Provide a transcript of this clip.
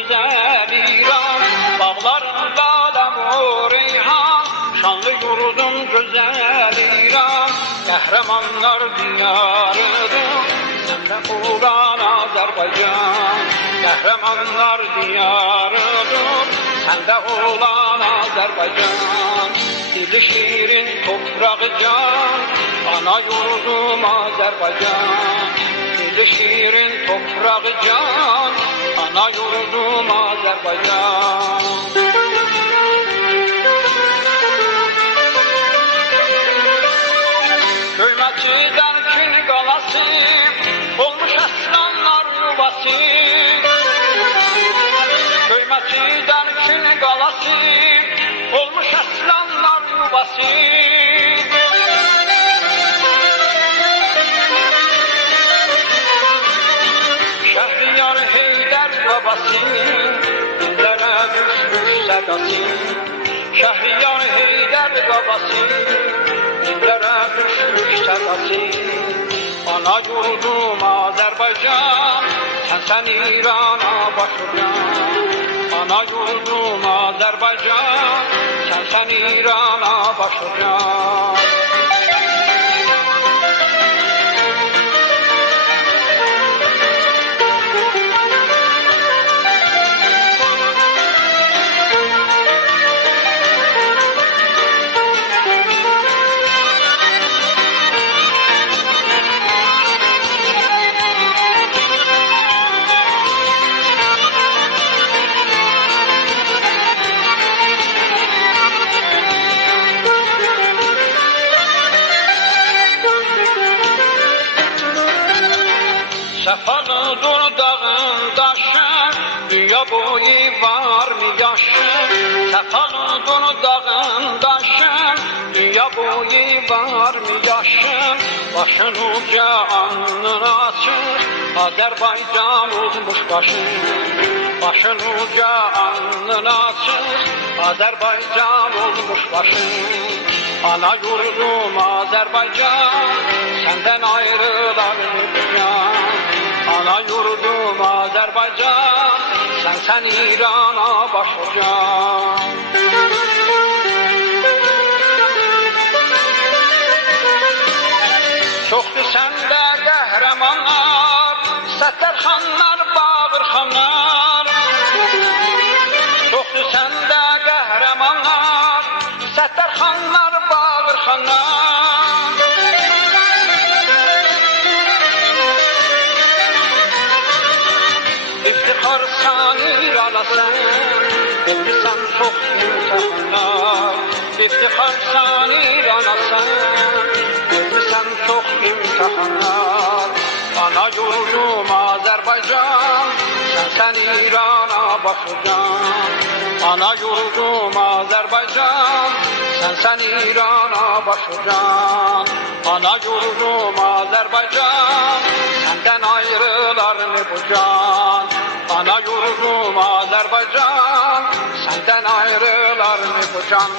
güzel İran, bağlarında lemur reyhan, şanlı yurdum güzel İran, kahramanlar diyarıdır, sende ulan Azerbaycan. Kahramanlar diyarıdır, sende ulan Azerbaycan. Dili şiirin toprağı can, ana yurdum Azerbaycan. Dili şiirin toprağı can, ana yurdum Azerbaycan. Köyməçidən kin qalası, olmuş əslanlar yuvası. Köyməçidən kin qalası, olmuş əslanlar yuvası. Şəhriyar Heydər babası, dillərə düşmüş sədası. Şəhriyar Heydər babası, dillərə düşmüş sədası. Ana yurdum Azərbaycan, sən İrana başvurcan. Ana yurdum Azərbaycan, sən İrana başvurcan. Səfalıdır dağın daşın, dünya boyu var mı yaşın? Səfalıdır dağın daşın, dünya boyu var mı yaşın? Başın uca alnın açır, Azərbaycan uzmuş başın. Başın uca alnın açır, Azərbaycan uzmuş başın. Ana yurdum Azərbaycan, səndən ayrılar dünya. Ana yurdum Azərbaycan, sən İrana başvurcan. Çoxdur səndə qəhrəmanlar, Səttərxanlar, Bağırxanlar. Çoxdur səndə qəhrəmanlar, Səttərxanlar, Bağırxanlar. İftixarsan İrana sən, etmisən çox imtihanlar. İftixarsan İrana sən, etmisən çox imtihanlar. Ana yurdum Azərbaycan, sən İrana başvurcan. Ana yurdum Azərbaycan, sən İrana başvurcan. Ana yurdum Azərbaycan, səndən ayrılar mı bu can? Ana yurdum Azərbaycan, səndən ayrılar mı bu can?